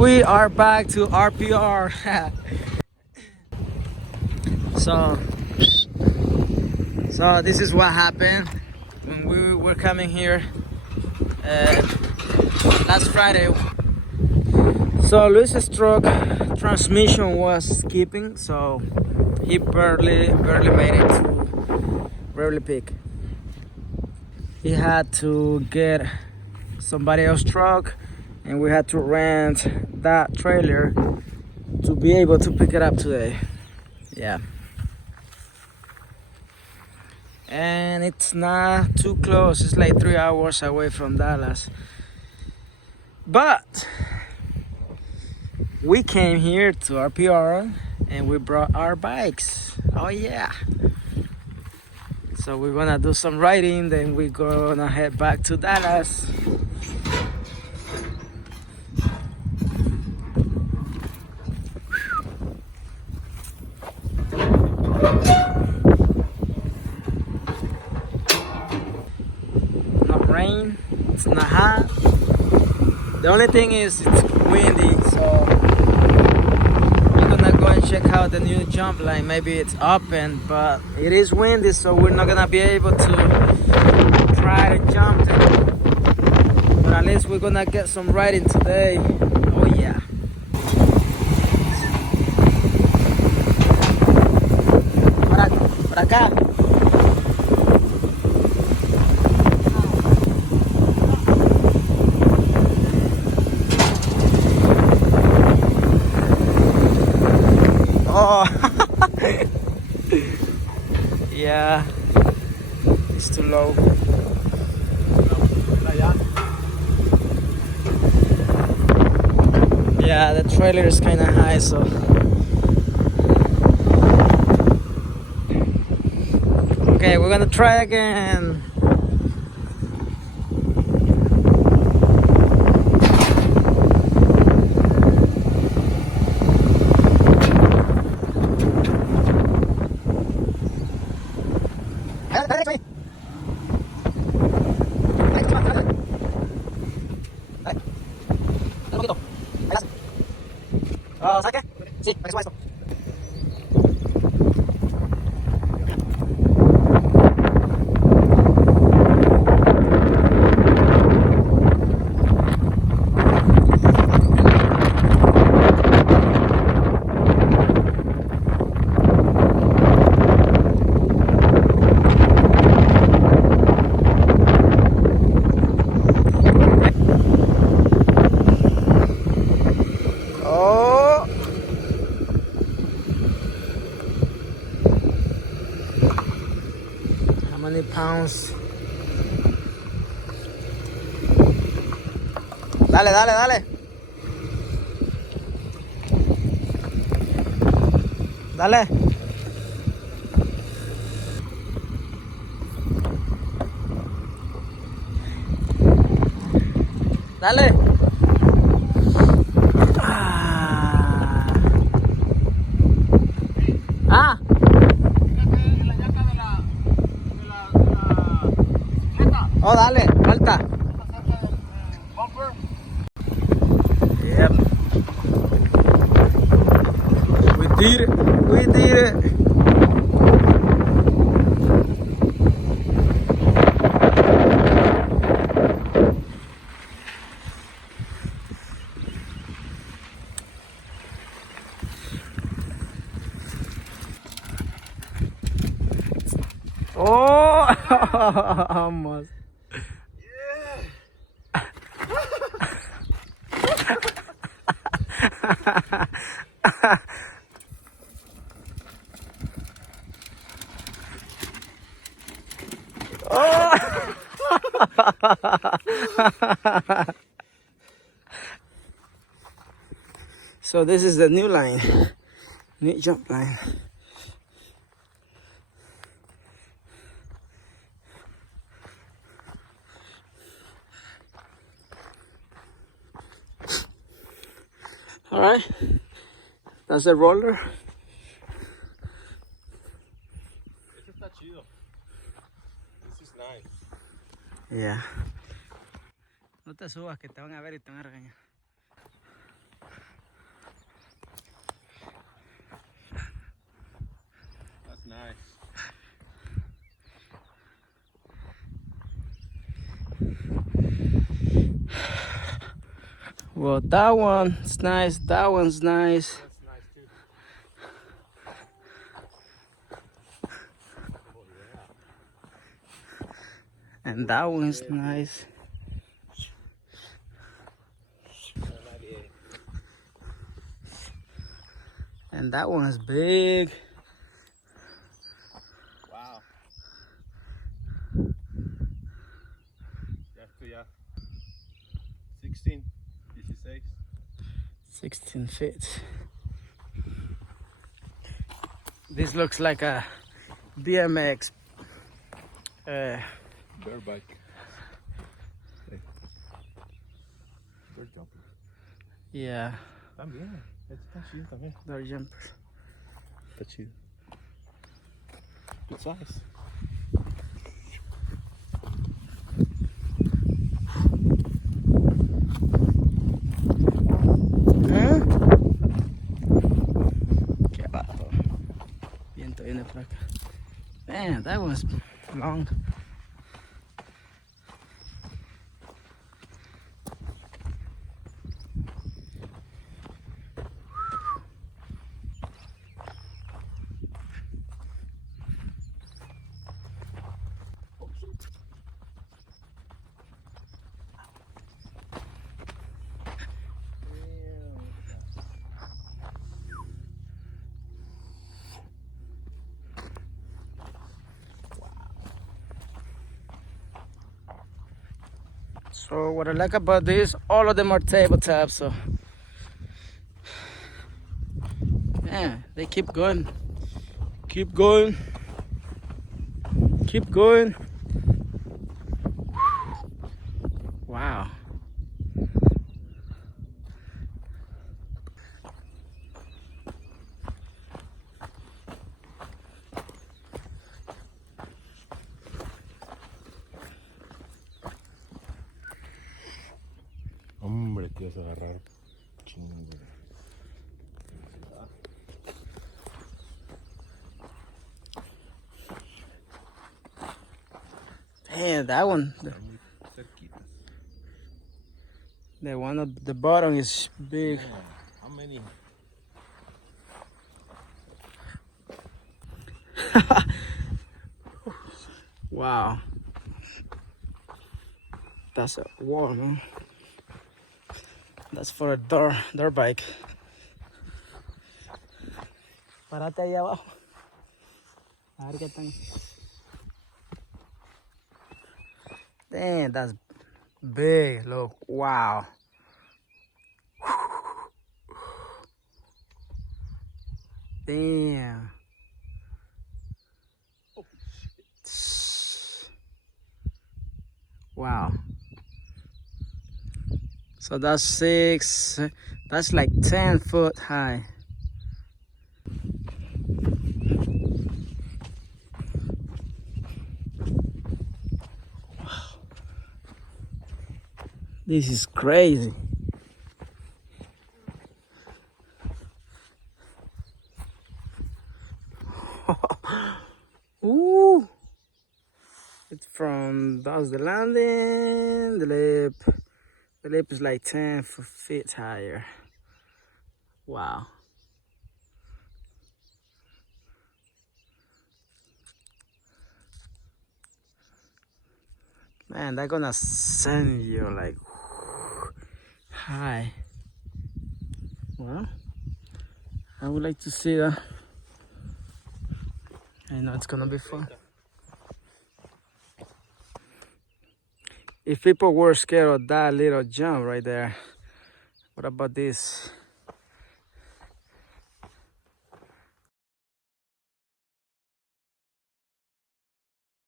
We are back to RPR. so this is what happened when we were coming here last Friday. So Luis's truck transmission was skipping, so he barely made it to Beverly Peak. He had to get somebody else's truck, and we had to rent that trailer to be able to pick it up today. Yeah. And it's not too close, it's like 3 hours away from Dallas. But we came here to RPR and we brought our bikes. Oh yeah. So we're gonna do some riding, then we're gonna head back to Dallas. Not rain, it's not hot. The only thing is it's windy, so we're gonna go and check out the new jump line. Maybe it's open, but it is windy, so we're not gonna be able to try to jump it. But at least we're gonna get some riding today. Oh yeah. Por acá. Oh, yeah, it's too low. Yeah, the trailer is kind of high, so. Okay, we're gonna try again. ¿Sabes qué? Sí, para que suba esto. How many pounds? Dale, dale, dale. Dale. Dale. Ah. Oh, dale, falta. Yep. We did it. We did it. Oh, almost. Oh. So this is the new line, new jump line. All right, that's the roller. Este está chido. This is nice. Yeah. No te subas que te van a ver y te van a regañar. Well, that one's nice. That one's nice. That's nice too. And that one's nice. And that one's big. Wow. Yeah. 16, 16. 16 feet. This looks like a BMX. Dirt bike. Dirt jumping. Yeah, También. Este está chido también. they're jumpers. Está chido. Good size. ¿Eh? Qué abajo. Viento viene por acá. Man, that one's long. So what I like about this, all of them are tabletop, so yeah, they keep going. Keep going. Keep going. Wow. Hombre, te vas a agarrar. Chingo. Man, that one, Están muy cerquitas. the one at the bottom is big. Man, how many? Wow. That's a wall, man. That's for a dirt bike. Párate ahí abajo. A ver qué tan. Damn, that's big. Look, wow. Damn. Wow. So that's that's like 10 foot high. Wow. This is crazy. Ooh. It's that's the landing, the lip. The lip is like 10 feet higher. Wow. Man, they're gonna send you like high. Well, I would like to see that. I know it's gonna be fun. If people were scared of that little jump right there, what about this?